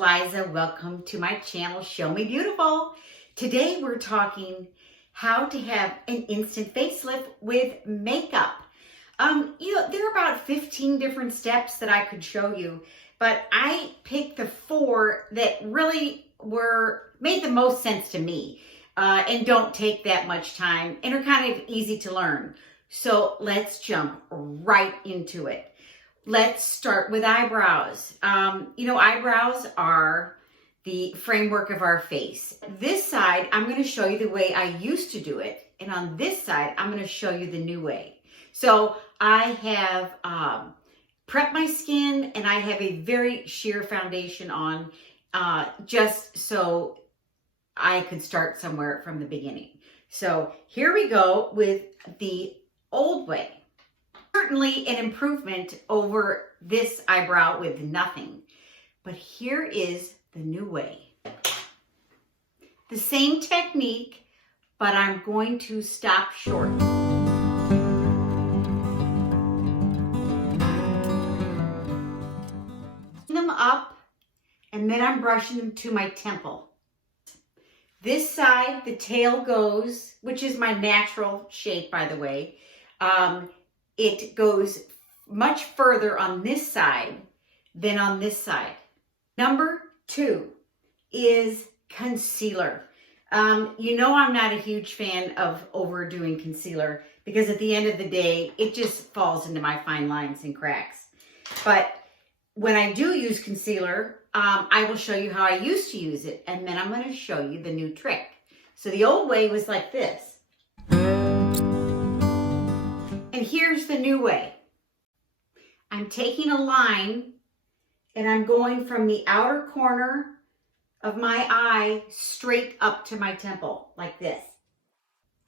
Liza. Welcome to my channel, Show Me Beautiful. Today we're talking how to have an instant facelift with makeup. There are about 15 different steps that I could show you, but I picked the 4 that really made the most sense to me and don't take that much time and are kind of easy to learn. So let's jump right into it. Let's start with eyebrows. Eyebrows are the framework of our face. This side, I'm going to show you the way I used to do it. And on this side, I'm going to show you the new way. So I have prepped my skin and I have a very sheer foundation on just so I could start somewhere from the beginning. So here we go with the old way. Certainly an improvement over this eyebrow with nothing. But here is the new way. The same technique, but I'm going to stop short. Them up, and then I'm brushing them to my temple. This side, the tail goes, which is my natural shape, by the way. It goes much further on this side than on this side. Number 2 is concealer. I'm not a huge fan of overdoing concealer because at the end of the day, it just falls into my fine lines and cracks. But when I do use concealer, I will show you how I used to use it, and then I'm going to show you the new trick. So the old way was like this. And here's the new way. I'm taking a line and I'm going from the outer corner of my eye straight up to my temple, like this.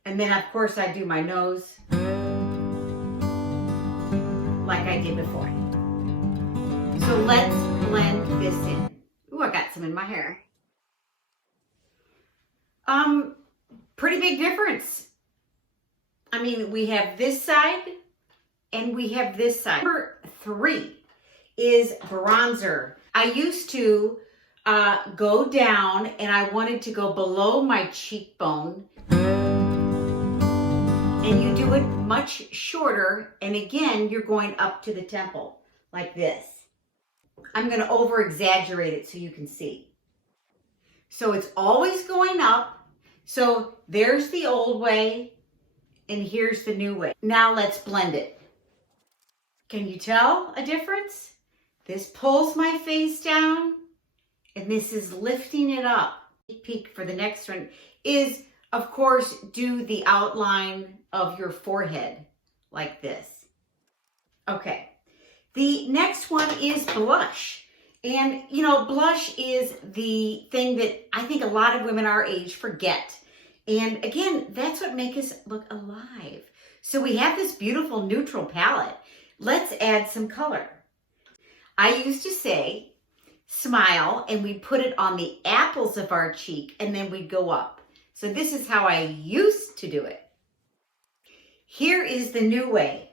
And then of course I do my nose like I did before. So let's blend this in. Ooh, I got some in my hair. Pretty big difference. We have this side and we have this side. Number 3 is bronzer. I used to go down and I wanted to go below my cheekbone. And you do it much shorter. And again, you're going up to the temple like this. I'm going to over exaggerate it so you can see. So it's always going up. So there's the old way. And here's the new way. Now let's blend it. Can you tell a difference? This pulls my face down and this is lifting it up. Peak for the next one is, of course, do the outline of your forehead like this. Okay. The next one is blush. And, blush is the thing that I think a lot of women our age forget. And again, that's what makes us look alive. So we have this beautiful neutral palette. Let's add some color. I used to say, smile, and we'd put it on the apples of our cheek, and then we'd go up. So this is how I used to do it. Here is the new way.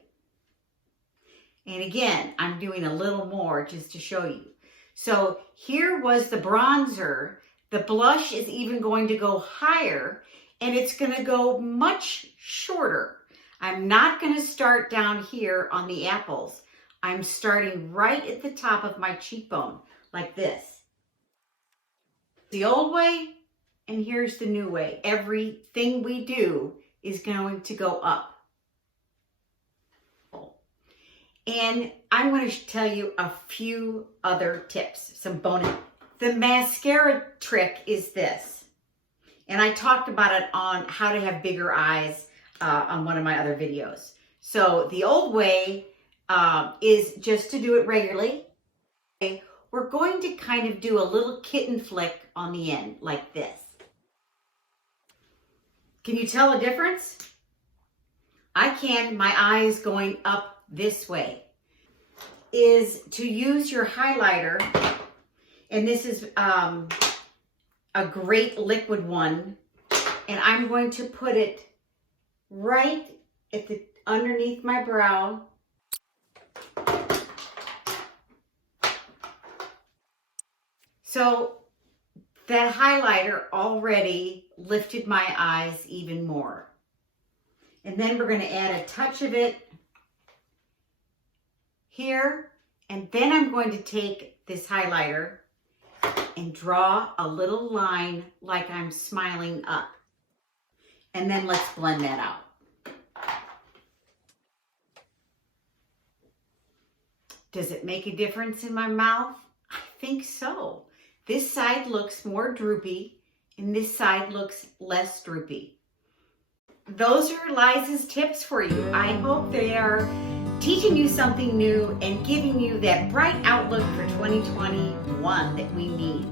And again, I'm doing a little more just to show you. So here was the bronzer. The blush is even going to go higher, and it's going to go much shorter. I'm not going to start down here on the apples. I'm starting right at the top of my cheekbone, like this. The old way, and here's the new way. Everything we do is going to go up. And I'm going to tell you a few other tips, some bonus. The mascara trick is this. And I talked about it on how to have bigger eyes on one of my other videos. So the old way is just to do it regularly. We're going to kind of do a little kitten flick on the end like this. Can you tell a difference? I can. My eye is going up this way. Is to use your highlighter, and this is a great liquid one, and I'm going to put it right at the underneath my brow. So that highlighter already lifted my eyes even more. And then we're going to add a touch of it here. And then I'm going to take this highlighter and draw a little line like I'm smiling up. And then let's blend that out. Does it make a difference in my mouth? I think so. This side looks more droopy and this side looks less droopy. Those are Liza's tips for you. I hope they are teaching you something new and giving you that bright outlook for 2021 that we need.